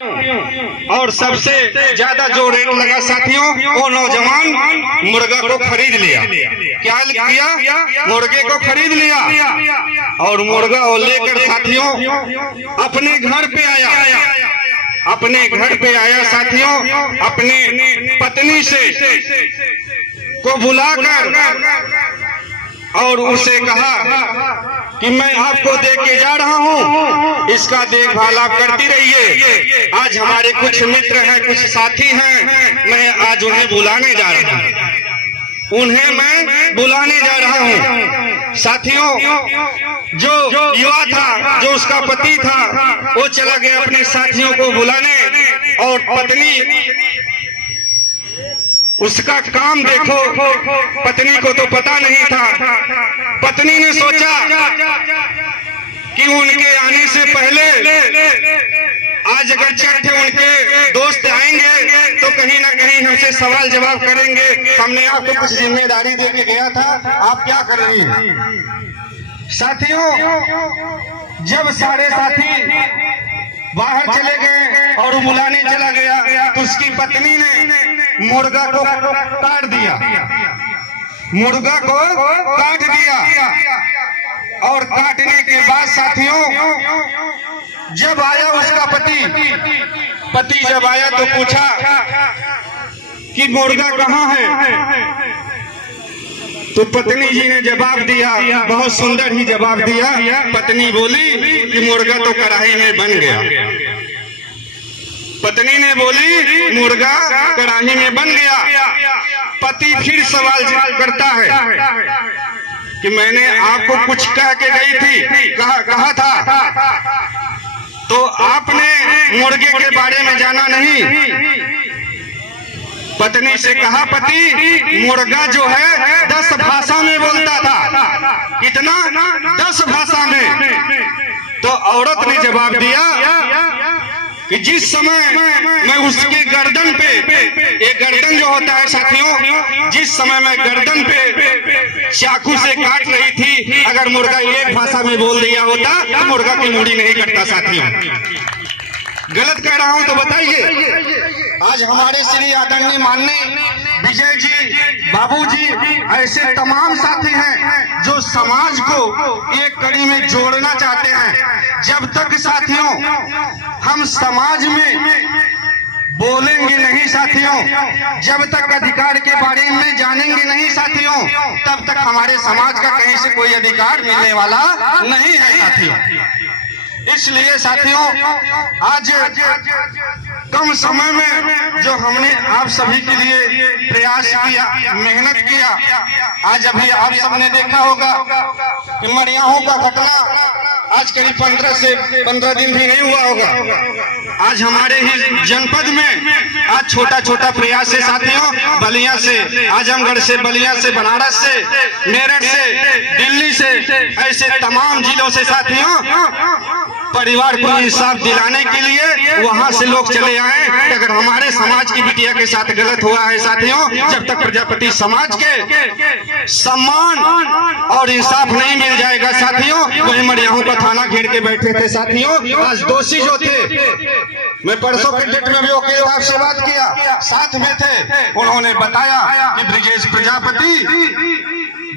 और सबसे ज्यादा जो रेट लगा साथियों, वो नौजवान मुर्गा को खरीद लिया। क्या किया? मुर्गे को खरीद लिया और मुर्गा वो लेकर साथियों अपने घर पे आया। अपने घर पे आया साथियों, अपने पत्नी से को बुलाकर और उसे कहा कि मैं आपको दे के जा रहा हूँ, इसका देखभाल आप करती रहिए। आज हमारे कुछ मित्र हैं, कुछ साथी हैं, मैं आज उन्हें बुलाने जा रहा हूँ। उन्हें मैं बुलाने जा रहा हूँ। साथियों, जो युवा था, जो उसका पति था, वो चला गया अपने साथियों को बुलाने और पत्नी उसका काम देखो, पत्नी को तो पता नहीं था। पत्नी ने सोचा कि उनके आने से पहले आज अगर चट्टे उनके दोस्त आएंगे तो कहीं ना कहीं हमसे सवाल जवाब करेंगे। हमने आपको कुछ जिम्मेदारी दे के गया था, आप क्या कर रही हैं? साथियों, जब सारे साथी बाहर चले गए और बुलाने चला गया तो उसकी पत्नी ने मुर्गा को काट दिया। मुर्गा को काट दिया और काटने के बाद साथियों जब आया उसका पति जब आया तो पूछा कि मुर्गा कहाँ है? तो पत्नी जी ने जवाब दिया, बहुत सुंदर ही जवाब दिया। पत्नी बोली कि मुर्गा तो कढ़ाई में बन गया। पत्नी ने बोली मुर्गा कढ़ाई में बन गया। पति फिर सवाल करता है कि मैंने आपको कुछ कह के गई थी, कहा था, तो आपने मुर्गे के बारे में जाना नहीं। पत्नी से कहा, पति मुर्गा जो है 10 भाषा में बोलता था। कितना? 10 भाषा में। तो औरत ने जवाब दिया कि जिस समय मैं उसके गर्दन पे, एक गर्दन जो होता है साथियों, जिस समय मैं गर्दन पे चाकू से काट रही थी, अगर मुर्गा एक भाषा में बोल दिया होता तो मुर्गा की मूड़ी नहीं कटता। साथियों, गलत कह रहा हूं तो बताइए। आज हमारे श्री आदरणीय माननीय विजय जी, बाबू जी, ऐसे तमाम साथी हैं जो समाज को एक कड़ी में जोड़ना चाहते हैं। जब तक साथियों हम समाज में बोलेंगे नहीं साथियों, जब तक अधिकार के बारे में जानेंगे नहीं साथियों, तब तक हमारे समाज का कहीं से कोई अधिकार मिलने वाला नहीं है साथियों। इसलिए साथियों, आज कम समय में जो हमने आप सभी के लिए प्रयास किया, मेहनत किया, आज अभी आप सबने देखा होगा कि मरियाहों का घटना आज करीब 15 दिन भी नहीं हुआ होगा। आज हमारे ही जनपद में आज छोटा छोटा प्रयास है साथियों, बलिया से, आजमगढ़ से, बलिया से, बनारस से, मेरठ से, दिल्ली से, ऐसे तमाम जिलों से साथियों परिवार को इंसाफ दिलाने के लिए वहां से लोग चले आए। अगर हमारे समाज की बिटिया के साथ गलत हुआ है साथियों, जब तक प्रजापति समाज के सम्मान और इंसाफ नहीं मिल जाएगा साथियों, वही मरियाहों का थाना घेर के बैठे थे साथियों। आज दोषी जो थे, मैं परसों के डेट में भी वकील साहब से बात किया, साथ में थे, उन्होंने बताया कि ब्रिजेश प्रजापति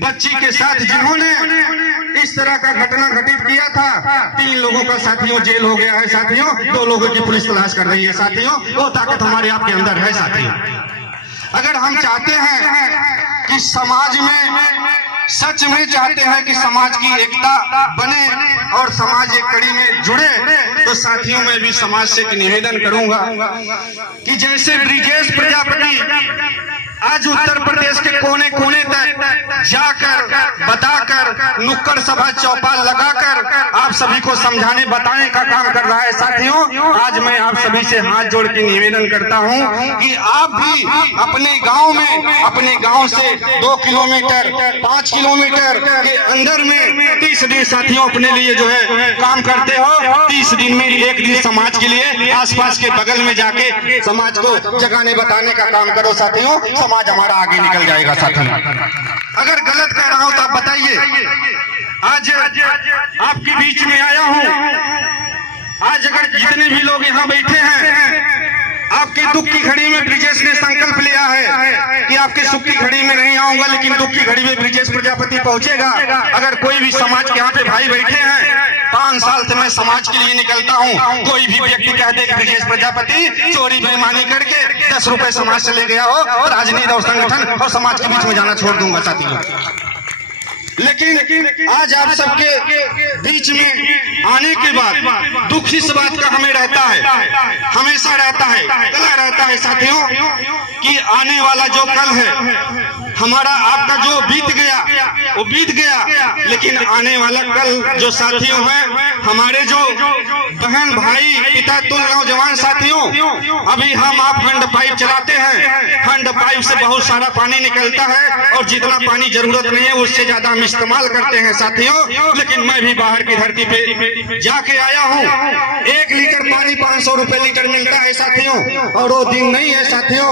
बच्ची के साथ जिन्होंने इस तरह का घटना घटित किया था, 3 लोगों का साथियों जेल हो गया है साथियों, 2 लोगों की पुलिस तलाश कर रही है साथियों। वो ताकत हमारे आपके अंदर है साथियों। अगर हम चाहते हैं कि समाज में, सच में चाहते हैं कि समाज की एकता बने और समाज एक कड़ी में जुड़े, तो साथियों मैं भी समाज से एक निवेदन करूंगा कि जैसे ब्रिजेश प्रजापति आज उत्तर प्रदेश के कोने कोने तक जाकर, बताकर, नुक्कड़ सभा, चौपाल लगाकर आप सभी को समझाने, बताने का काम कर रहा है साथियों। आज मैं आप सभी से हाथ जोड़ के निवेदन करता हूं कि आप भी अपने गांव में, अपने गांव से 2 किलोमीटर, 5 किलोमीटर के अंदर में 30 दिन साथियों अपने लिए जो है काम करते हो। 30 दिन में 1 दिन समाज के लिए आसपास के बगल में जाके समाज को जगाने, बताने का काम करो साथियों। समाज हमारा आगे निकल जाएगा साथियों। अगर गलत कह रहा हूं तो आप बताइए। आज आपके बीच में आया हूं, आज अगर जितने भी लोग यहाँ बैठे हैं आपके दुख की घड़ी में ब्रिजेश ने संकल्प लिया है कि आपके सुख की घड़ी में नहीं आऊंगा, लेकिन दुख की घड़ी में ब्रिजेश प्रजापति पहुंचेगा। अगर कोई भी समाज के यहाँ पे भाई बैठे हैं, 5 साल से मैं समाज के लिए निकलता हूँ, कोई भी व्यक्ति कह दे कि ब्रिजेश प्रजापति चोरी बेईमानी करके 10 रुपए समाज से ले गया हो, राजनीति और संगठन और समाज के बीच में जाना छोड़ दूंगा साथियों। लेकिन आज आप सबके बीच में आने के बाद दुख इस बात का हमें रहता है, हमेशा रहता है, कला रहता है साथियों कि आने वाला जो कल है, हमारा आपका जो बीत गया वो बीत गया, लेकिन आने वाला कल जो साथियों है, हमारे जो बहन भाई पिता तुल नौजवान साथियों, अभी हम आप हैंड पाइप चलाते हैं, हैंड पाइप से बहुत सारा पानी निकलता है और जितना पानी जरूरत नहीं है उससे ज्यादा हम इस्तेमाल करते हैं साथियों। लेकिन मैं भी बाहर की धरती पे जाके आया हूँ, 1 लीटर पानी 500 रुपए लीटर मिलता है साथियों, और वो दिन नहीं है साथियों।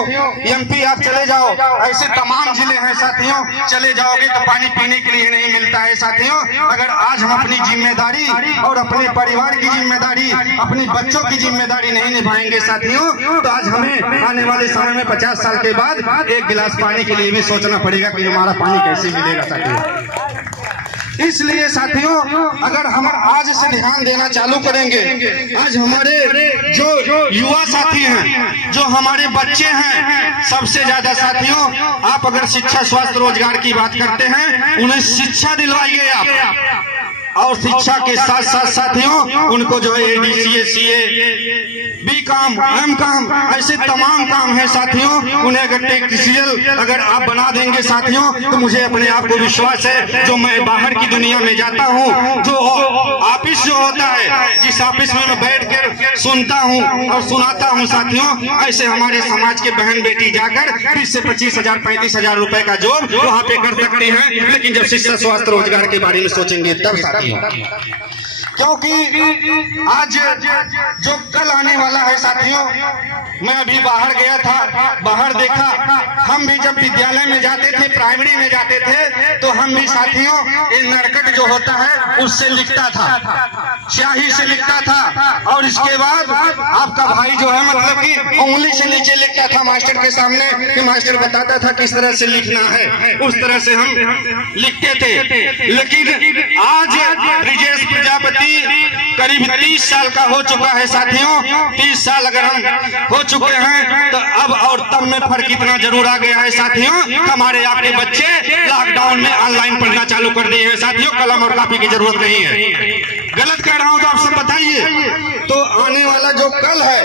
MP आप चले जाओ, ऐसे तमाम जिले हैं साथियों, चले जाओगे तो पानी पीने के लिए नहीं मिलता है साथियों। अगर आज हम अपनी जिम्मेदारी और अपने परिवार की जिम्मेदारी, अपने बच्चों की जिम्मेदारी नहीं निभाएंगे साथियों, तो आज हमें आने वाले समय में 50 साल के बाद 1 गिलास पानी के लिए भी सोचना पड़ेगा कि हमारा पानी कैसे मिलेगा साथियों। इसलिए साथियों, अगर हम आज से ध्यान देना चालू करेंगे, आज हमारे जो युवा साथी हैं, जो हमारे बच्चे हैं, सबसे ज्यादा साथियों, आप अगर शिक्षा स्वास्थ्य रोजगार की बात करते हैं, उन्हें शिक्षा दिलवाइए आप, और शिक्षा के साथ साथ साथियों उनको जो है ADCA CA B.Com M.Com ऐसे तमाम काम है साथियों, उन्हें अगर टेक्निशियल अगर आप बना देंगे साथियों, तो मुझे अपने आप को विश्वास है, जो मैं बाहर की दुनिया में जाता हूँ, जो ऑफिस जो होता है, जिस ऑफिस में मैं बैठ कर सुनता हूँ और सुनाता हूँ साथियों, ऐसे हमारे समाज के बहन बेटी जाकर 20 से 25,000 35,000 रुपए का जॉब वहाँ पे कर सकते हैं। लेकिन जब शिक्षा स्वास्थ्य रोजगार के बारे में सोचेंगे तब साथियों, क्योंकि आज जो कल आने वाला है साथियों, मैं अभी बाहर गया था, बाहर देखा, हम भी जब विद्यालय में जाते थे, प्राइमरी में जाते थे, तो हम भी साथियों ये नरकट जो होता है उससे लिखता था, स्याही से लिखता था, और इसके बाद आपका भाई जो है मतलब कि उंगली से नीचे लिखता था मास्टर के सामने, कि मास्टर बताता था किस तरह से लिखना है, उस तरह से हम लिखते थे। लेकिन आज ब्रिजेश प्रजापति करीब 30 साल का हो चुका है साथियों, 30 साल अगर हम हो चुके हैं, तो अब और तब में फर्क इतना जरूर आ गया है साथियों, हमारे आपके बच्चे लॉकडाउन में ऑनलाइन पढ़ना चालू कर दिए हैं साथियों, कलम और कॉपी की जरूरत नहीं है। गलत कह रहा हूं तो आप सब बताइए। तो आने वाला जो कल है,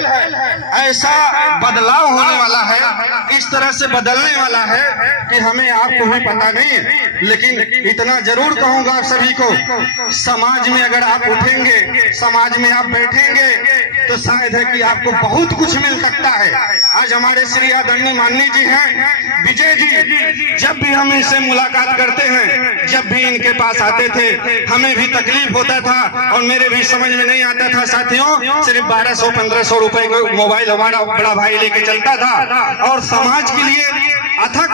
ऐसा बदलाव होने वाला है, इस तरह से बदलने वाला है कि हमें आपको भी पता नहीं, लेकिन इतना जरूर कहूंगा आप सभी को, समाज में अगर आप उठेंगे, समाज में आप बैठेंगे, तो शायद है कि आपको बहुत कुछ मिल सकता है। आज हमारे श्री आदरणीय माननीय जी हैं विजय जी, जब भी हम इनसे मुलाकात करते हैं, जब भी इनके पास आते थे, हमें भी तकलीफ होता था और मेरे भी समझ में नहीं आता था साथियों। सिर्फ 1200-1500 रुपए का मोबाइल हमारा बड़ा भाई लेके चलता था, और समाज के लिए अथक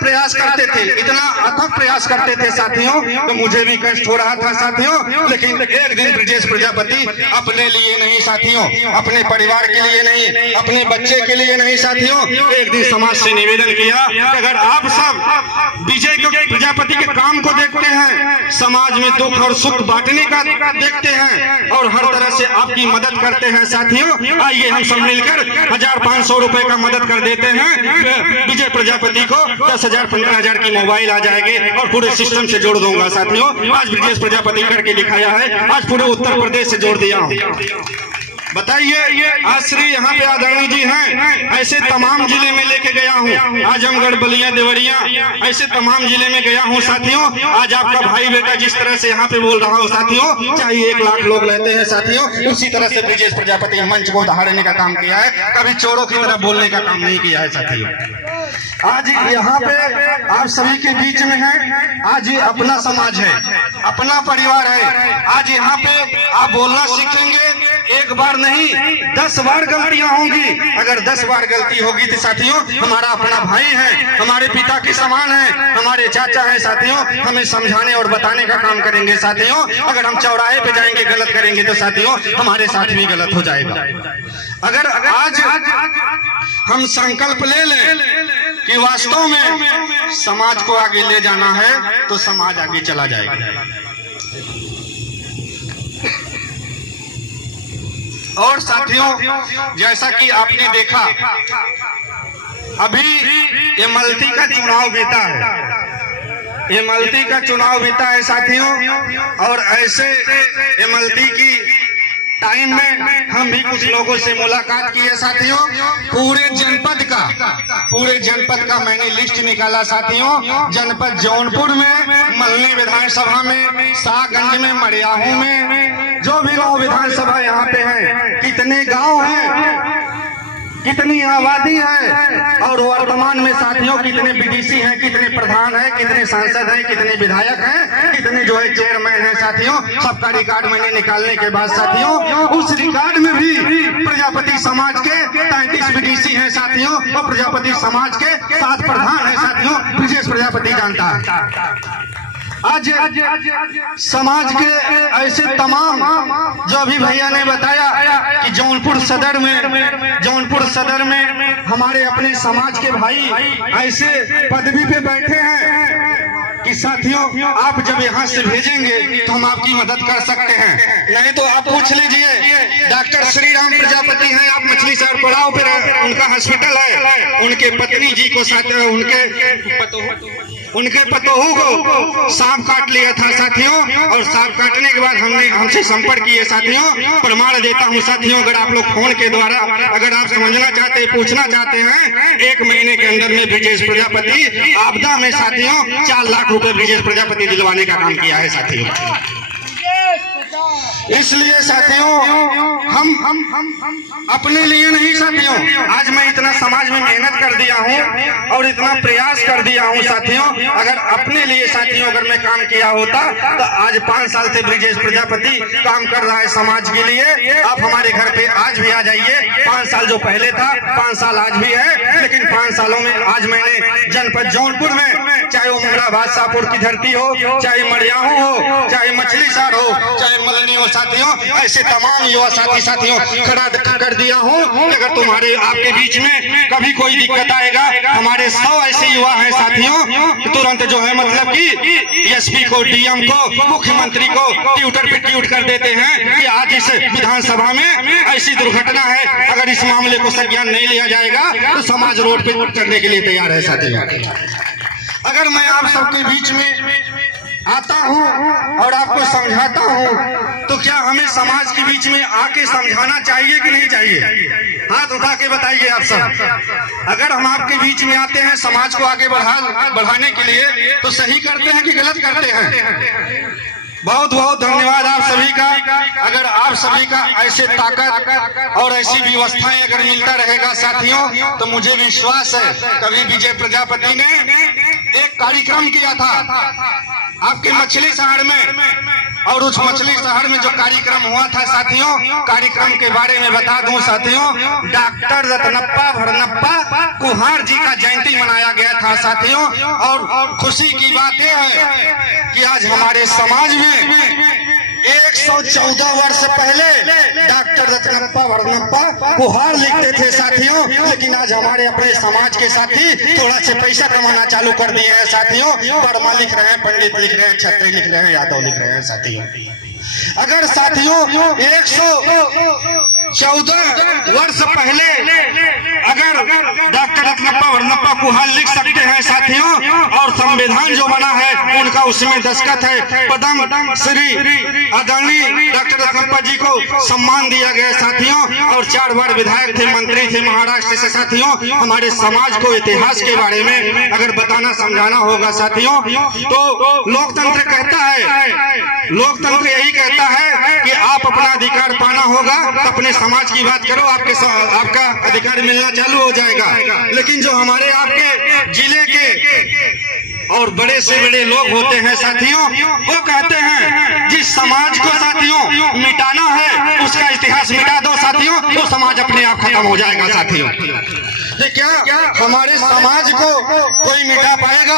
प्रयास करते थे, इतना अथक प्रयास करते थे साथियों, तो मुझे भी कष्ट हो रहा था साथियों। लेकिन एक दिन ब्रिजेश प्रजापति अपने लिए नहीं साथियों, अपने परिवार के लिए नहीं, अपने बच्चे के लिए नहीं साथियों, एक दिन समाज से निवेदन किया कि अगर आप सब विजय प्रजापति के काम को देखते हैं, समाज में दुख और सुख बांटने का देखते हैं और हर तरह से आपकी मदद करते हैं साथियों, आइए हम सब मिलकर 1000-500 रुपए का मदद कर देते हैं। विजय प्रजापति को 10,000-15,000 की मोबाइल आ जाएगी और पूरे सिस्टम से जोड़ दूंगा साथियों। आज ब्रिजेश प्रजापति करके दिखाया है, आज पूरे उत्तर प्रदेश से जोड़ दिया हूँ। बताइए, आज श्री यहाँ पे आदरणीय जी हैं, ऐसे तमाम जिले में लेके गया हूँ, आजमगढ़, बलिया, देवरिया, ऐसे तमाम जिले में गया हूँ साथियों। आज आपका भाई बेटा जिस तरह से यहाँ पे बोल रहा हूँ साथियों, चाहे 1 लाख लोग रहते हैं साथियों, उसी तरह से ब्रिजेश प्रजापति मंच को दहाड़ने का काम किया है, कभी चोरों की तरह बोलने का काम नहीं किया है साथियों। आज यहाँ पे आप सभी के बीच में है, आज ये अपना समाज है, अपना परिवार है। आज यहाँ पे आप बोलना सीखेंगे, 1 बार नहीं 10 बार गलतियां होंगी। अगर 10 बार गलती होगी तो साथियों हमारा अपना भाई है, हमारे पिता के समान है, हमारे चाचा है साथियों, हमें समझाने और बताने का काम करेंगे साथियों। अगर हम चौराहे पे जाएंगे गलत करेंगे तो साथियों हमारे साथ भी गलत हो जाएगा। अगर आज हम संकल्प ले लें कि वास्तव में समाज को आगे ले जाना है तो समाज आगे चला जाएगा। और साथियों, जैसा कि आपने देखा अभी ये मल्टी का चुनाव बीता है, ये मल्टी का चुनाव बीता है साथियों। और ऐसे ये मल्टी की टाइम में हम भी कुछ लोगों से मुलाकात की है साथियों। पूरे जनपद का मैंने लिस्ट निकाला साथियों। जनपद जौनपुर में, मल्हनी विधानसभा में, शाहगंज में, मड़ियाहू में, जो भी 9 विधानसभा यहाँ पे है, कितने गांव हैं, कितनी आबादी है, और वर्तमान में साथियों कितने बीडीसी हैं, कितने प्रधान हैं, कितने सांसद हैं, कितने विधायक हैं, कितने जो है चेयरमैन हैं साथियों। सबका रिकॉर्ड मैंने निकालने के बाद साथियों, उस रिकॉर्ड में भी प्रजापति समाज के 33 बीडीसी हैं साथियों, और प्रजापति समाज के 7 प्रधान हैं साथियों। ब्रिजेश प्रजापति जानता है। आज समाज के ऐसे तमाम, जो अभी भैया ने बताया कि जौनपुर सदर में हमारे अपने समाज के भाई ऐसे पदवी पे बैठे हैं कि साथियों आप जब यहाँ से भेजेंगे तो हम आपकी मदद कर सकते हैं। नहीं तो आप पूछ लीजिए, डॉक्टर श्री राम प्रजापति हैं, आप मछली शहर पड़ाव पे उनका हॉस्पिटल है, उनके पत्नी जी को साथ उनके पतोहू को सांप काट लिया था साथियों। और सांप काटने के बाद हमसे संपर्क किए साथियों। प्रमाण देता हूं साथियों, अगर आप लोग फोन के द्वारा अगर आप समझना चाहते, पूछना चाहते हैं, 1 महीने के अंदर में ब्रिजेश प्रजापति आपदा में साथियों 4 लाख रुपए ब्रिजेश प्रजापति दिलवाने का काम किया है साथियों। इसलिए साथियों हम अपने लिए नहीं साथियों, आज मैं इतना समाज में मेहनत कर दिया हूं और इतना प्रयास कर दिया हूं साथियों। अगर अपने लिए साथियों अगर मैं काम किया होता तो आज 5 साल से ब्रिजेश प्रजापति काम कर रहा है समाज के लिए। आप हमारे घर पे आज भी आ जाइए, 5 साल जो पहले था 5 साल आज भी है, लेकिन 5 सालों में आज मैंने जनपद जौनपुर में, चाहे वो मुंगरा बादशाहपुर की धरती हो, चाहे मड़ियाहू हो, चाहे मछली शहर हो, चाहे मल्हनी हो साथियों, ऐसे तमाम युवा साथियों खड़ा कर दिया हूँ। अगर तुम्हारे आपके बीच में कभी कोई दिक्कत आएगा, हमारे 100 ऐसे युवा हैं साथियों, तुरंत जो है मतलब कि एसपी को, डीएम को, मुख्यमंत्री को ट्विटर पे ट्वीट कर देते हैं कि आज इस विधानसभा में ऐसी दुर्घटना है, अगर इस मामले को संज्ञान नहीं लिया जाएगा तो समाज रोड पे करने के लिए तैयार है साथियों। अगर मैं आप सबके बीच में आता हूं और आपको समझाता हूं तो क्या हमें समाज के बीच में आके समझाना चाहिए कि नहीं चाहिए? हाथ उठा के बताइए आप सब। अगर हम आपके बीच में आते हैं समाज को आगे बढ़ाने के लिए तो सही करते हैं कि गलत करते हैं? बहुत बहुत धन्यवाद आप सभी का। अगर आप सभी का ऐसे ताकत और ऐसी व्यवस्थाएं अगर मिलता रहेगा साथियों तो मुझे विश्वास है, कभी विजय प्रजापति ने एक कार्यक्रम किया था आपके मछली शहर में, और उस मछली शहर में जो कार्यक्रम हुआ था साथियों, कार्यक्रम के बारे में बता दूं साथियों, डॉक्टर रत्नप्पा भरनप्पा कुहार जी का जयंती मनाया गया था साथियों। और खुशी की बात यह है कि आज हमारे समाज में 114 वर्ष पहले डॉक्टर रत्नप्पा भरनप्पा कुहार लिखते थे साथियों, लेकिन आज हमारे अपने समाज के साथी थोड़ा से पैसा कमाना चालू कर दिए हैं साथियों। वर्मा लिख रहे हैं, पंडित लिख रहे हैं, छत्री लिख रहे हैं, यादव लिख रहे हैं साथियों। अगर साथियों 114 वर्ष पहले अगर डॉक्टर रत्नप्पा भरनप्पा कुहार लिख सकते हैं साथियों, और संविधान जो बना है उनका उसमें दस्तखत है, पद्म श्री आदरणीय डॉक्टर रत्नप्पा जी को सम्मान दिया गया साथियों, और 4 बार विधायक थे, मंत्री थे महाराष्ट्र से साथियों। हमारे समाज को इतिहास के बारे में अगर बताना समझाना होगा साथियों तो लोकतंत्र कहता है, लोकतंत्र यही कहता है कि आप अपना अधिकार पाना होगा तो अपने समाज की बात करो, आपका अधिकार मिलना चालू हो जाएगा। लेकिन जो हमारे आपके जिले के और बड़े से बड़े लोग होते हैं साथियों, वो कहते हैं जिस समाज को साथियों मिटाना है उसका इतिहास मिटा दो साथियों, तो समाज अपने आप खत्म हो जाएगा साथियों। ये क्या हमारे समाज को कोई मिटा पाएगा?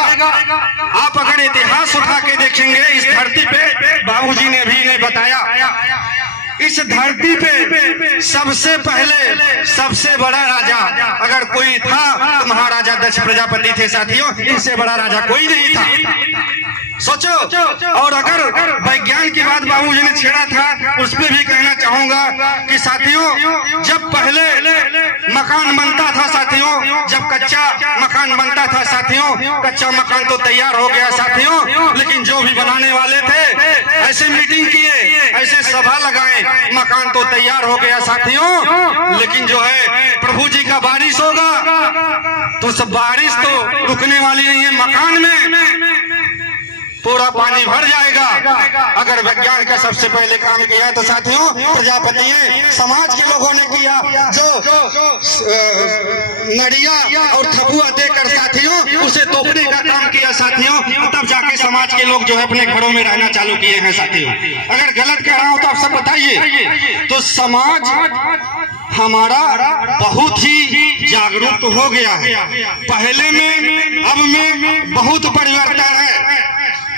आप अगर इतिहास उठा के देखेंगे इस धरती पे, बाबूजी ने भी बताया इस धरती पे सबसे पहले सबसे बड़ा राजा अगर कोई था तो महाराजा दक्ष प्रजापति थे साथियों। इनसे बड़ा राजा कोई नहीं था। सोचो। और अगर विज्ञान की बात बाबूजी ने छेड़ा था उस पर भी कहना चाहूंगा कि साथियों जब पहले मकान बनता था साथियों, जब कच्चा मकान बनता था साथियों, कच्चा मकान तो तैयार हो गया साथियों, लेकिन जो भी बनाने वाले थे ऐसे मीटिंग किए, ऐसे सभा लगाए, मकान तो तैयार हो गया साथियों, लेकिन जो है प्रभु जी का बारिश होगा तो सब बारिश तो रुकने वाली नहीं है, मकान में पूरा पानी भर जाएगा। अगर विज्ञान का सबसे पहले काम किया तो साथियों प्रजापति ने, समाज के लोगों ने किया, जो नड़िया और थपुआ देकर साथियों उसे तोपने का काम किया साथियों, तब जाके समाज के लोग जो है अपने घरों में रहना चालू किए हैं साथियों। अगर गलत कह रहा हूं तो आप सब बताइए। तो समाज हमारा बहुत ही जागरूक हो गया है, पहले में अब में बहुत परिवर्तन है।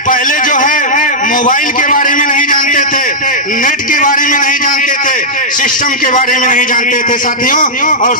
पहले जो है मोबाइल के बारे में नहीं जानते थे, नेट के बारे में नहीं जानते थे, सिस्टम के बारे में नहीं जानते थे साथियों, और